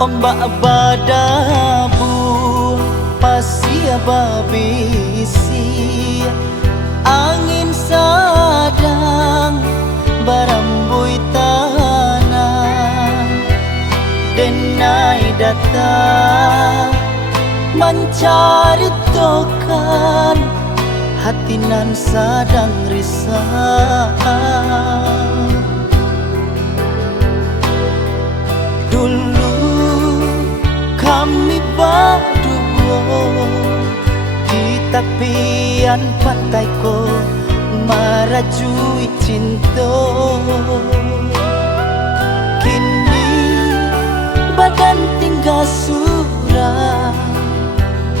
Ombak badabu pasia babisi, angin sadang barambui tanah. Denai datang mencaritakan hati nan sadang risau. Dulu kami berdua di tepian pantai ko merajui cinta. Kini badan tinggal surah,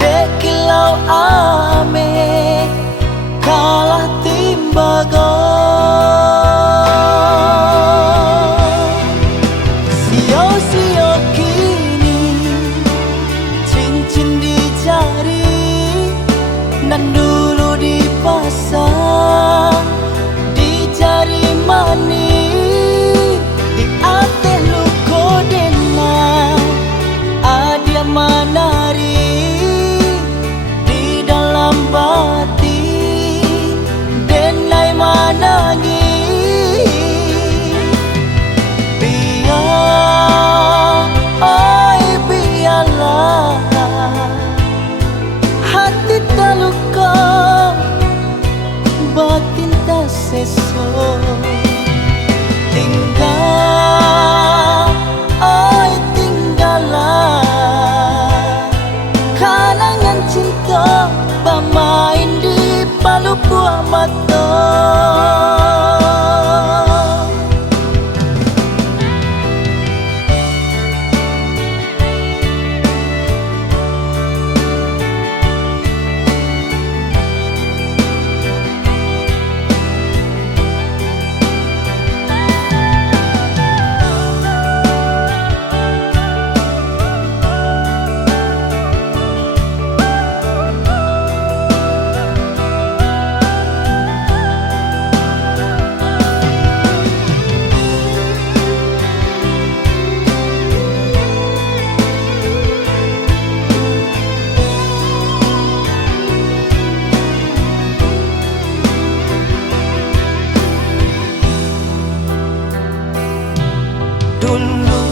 dekilau ame kalah timbaga. Sio-sio kini cincin di jari nan dulu dipasang di jari mani, di ate luko denai adia manari, di dalam batin denai manangi. Hati terluka, batin tak seso. Tinggal, oi tinggallah kenangan cinta bermain di palu buah mata. Dulu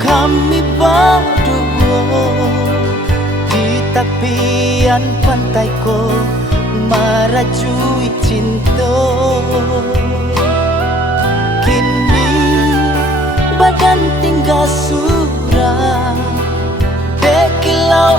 kami berdua di tepian pantai ko merajui cinta. Kini badan tinggal surah, dekilau